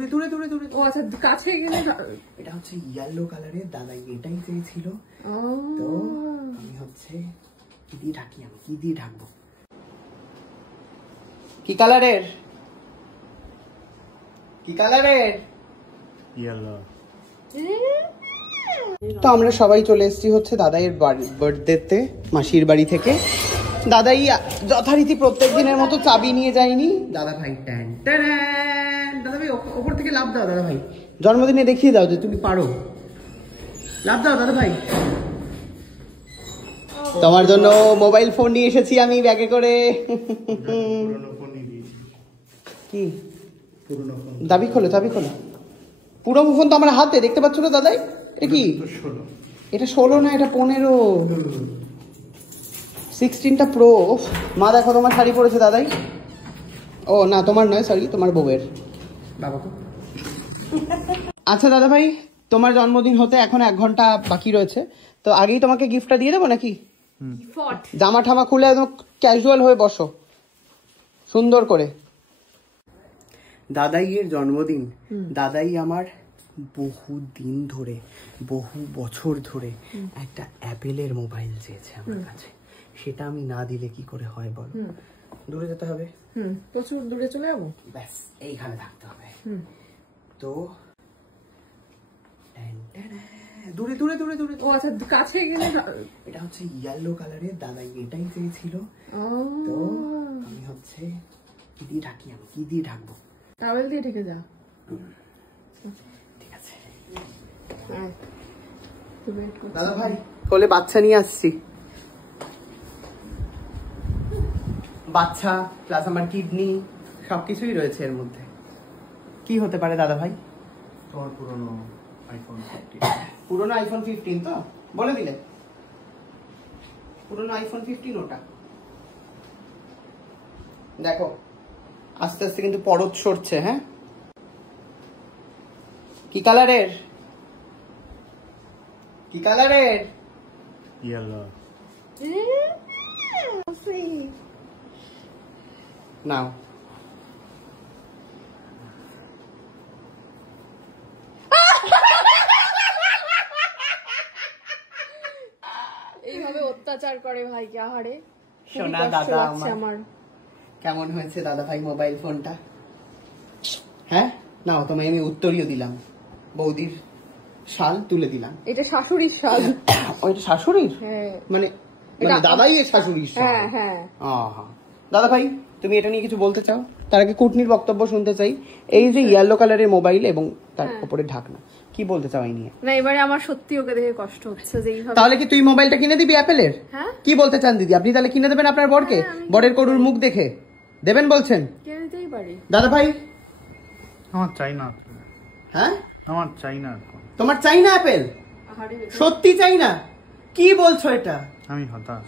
দূরে দূরে দূরে দূরে। ও আচ্ছা, কাছে গেলে। এটা হচ্ছে ইয়েলো কালারের, দাদাই এটাই চেয়েছিল। তো আমি হচ্ছে কি দিয়ে ঢাকি, আমি কি দিয়ে ঢাকবো? কি কালারের? কি কালারের? ইয়েলো। তো আমরা সবাই চলে এসেছি হচ্ছে দাদাইয়ের বার্থডেতে মাসির বাড়ি থেকে। দাদাই যথারীতি প্রত্যেক দিনের মতো চাবি নিয়ে যায়নি। দাদা ভাই দাদা ভাই ওপর থেকে লাভ দাও। দাদা ভাই জন্মদিনে দেখিয়ে দাও যে তুমি পারো। লাভ দাও দাদা ভাই। তোমার জন্য মোবাইল ফোন নিয়ে এসেছি আমি ব্যাগে করে। কি দাবি খোলো, দাবি খোলো। পুরনো ফোন তো আমার হাতে দেখতে পাচ্ছ না দাদাই? এটা কি? এটা 16 না, এটা 15, 16টা প্রো। মা দেখো তোমার শাড়ি পরেছে দাদাই। ও না, তোমার নয়, সরি, তোমার বউয়ের। বাবা আচ্ছা দাদা ভাই, তোমার জন্মদিন হতে এখন 1 ঘন্টা বাকি রয়েছে, তো আগেই তোমাকে গিফটটা দিয়ে দেবো নাকি? জামা ঠামা খুলে একদম ক্যাজুয়াল হয়ে বসো সুন্দর করে। দাদাইয়ের জন্মদিন। দাদাই আমার বহু দিন ধরে, বহু বছর ধরে একটা অ্যাপেলের মোবাইল চেয়েছে আমার কাছে। সেটা আমি না দিলে কি করে হয় বল? দূরে যেতে হবে, প্রচুর দূরে চলে যাবো, ব্যাস এইখানে থাকতে হবে। তো দূরে দূরে দূরে দূরে। ও আচ্ছা, কাছে গেলে। এটা হচ্ছে ইয়েলো কালারের, দাদাই এটাই চেয়েছিল। তো আমি হচ্ছে কি দিয়ে ঢাকি, আমি কি দিয়ে ঢাকবো? টাওয়েল দিয়ে ঢেকে যা। ঠিক আছে দাদা ভাই, কোলে বাচ্চা নিয়ে আসছি। বাচ্চা প্লাস আমার কিডনি সবকিছুই রয়েছে এর মধ্যে। কি হতে পারে দাদা ভাই? তোমার পুরনো আইফোন 15। পুরনো আইফোন 15 তো বলে দিলে? পুরনো আইফোন 15 ওটা। দেখো আস্তে আস্তে কিন্তু পরত সরছে। হ্যাঁ, কি কালারের? কি কালারের? ইয়েলো। নাও। এইভাবে অত্যাচার করে ভাইকে, আহারে। সোনা দাদা আমার। কেমন হয়েছে দাদা ভাই মোবাইল ফোনটা? হ্যাঁ নাও, তোমায় আমি উত্তরীয় দিলাম, বৌদির শাল তুলে দিলাম। এটা শাশুড়ির শাল। ওইটা শাশুড়ির? হ্যাঁ, মানে দাদাই এর শাশুড়ির শাল? হ্যাঁ হ্যাঁ। দাদা ভাই তুমি এটা নিয়ে কিছু বলতে চাও? তার আগে কুটনির বক্তব্য শুনতে চাই। এই যে ইয়েলো কালারের মোবাইল এবং তার উপরে ঢাকনা, কি বলতে চাও এই নিয়ে? না, এবারে আমার সত্যি ওকে দেখে কষ্ট হচ্ছে যে এইভাবে। তাহলে কি তুই মোবাইলটা কিনে দিবি অ্যাপেলের? হ্যাঁ। কি বলতে চান দিদি? আপনি তাহলে কিনে দেবেন আপনার বরকে? বরের করুর মুখ দেখে দেবেন বলছেন? কিনে দিতেই পারি। দাদা ভাই আমার চাই না। হ্যাঁ, আমার চাই না। তোমার চাই না অ্যাপেল? সত্যি চাই না? কি বলছো এটা? আমি হতাশ।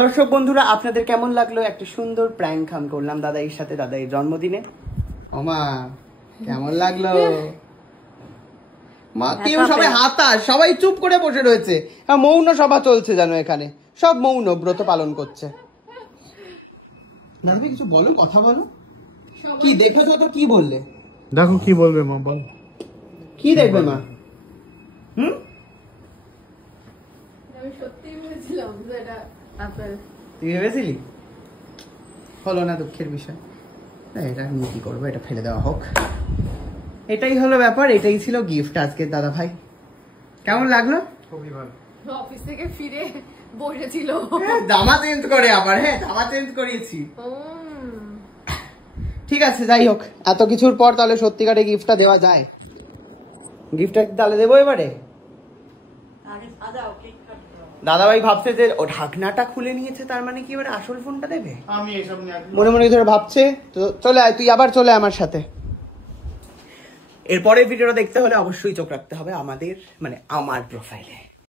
দর্শক বন্ধুরা, আপনাদের কেমন লাগলো? একটা সুন্দর প্র্যাঙ্ক আমি করলাম দাদাইয়ের সাথে, দাদাইয়ের জন্মদিনে। ওমা কেমন লাগলো? মা কেউ সবাই হাতাশ, সবাই চুপ করে বসে রয়েছে। মৌন সভা চলছে জানো এখানে, সব মৌন ব্রত পালন করছে। দাদা ভাই কিছু বলো, কথা বলো। কি দেখেছো তো? কি বললে? দেখো কি বলবে মা, বল। কি দেখবে মা? আমি সত্যি বলেছিলাম যে এটা আপেল। তুই ভেবেছিলি? হলো না, দুঃখের বিষয়। এটা আমি কি করবো, এটা ফেলে দেওয়া হোক। এটাই হলো ব্যাপার, এটাই ছিল গিফট আজকে দাদা ভাই। কেমন লাগলো? খুবই ভালো। অফিস থেকে ফিরে বসেছিল, জামা চেঞ্জ করে আবার। হ্যাঁ, জামা চেঞ্জ করিয়েছি। ঠিক আছে, যাই হোক, এত কিছুর পর তাহলে সত্যিকারে গিফটটা দেওয়া যায়। গিফটটা তাহলে দেবো এবারে। দাদা ভাই ভাবছে যে ও ঢাকনাটা খুলে নিয়েছে, তার মানে কি এবারে আসল ফোনটা দেবে? আমি এসব নিয়ে মনে মনে ধরে ভাবছে। তো চলে আয়, তুই আবার চলে আমার সাথে। এরপরের ভিডিওটা দেখতে হলে অবশ্যই চোখ রাখতে হবে আমাদের, মানে আমার প্রোফাইলে।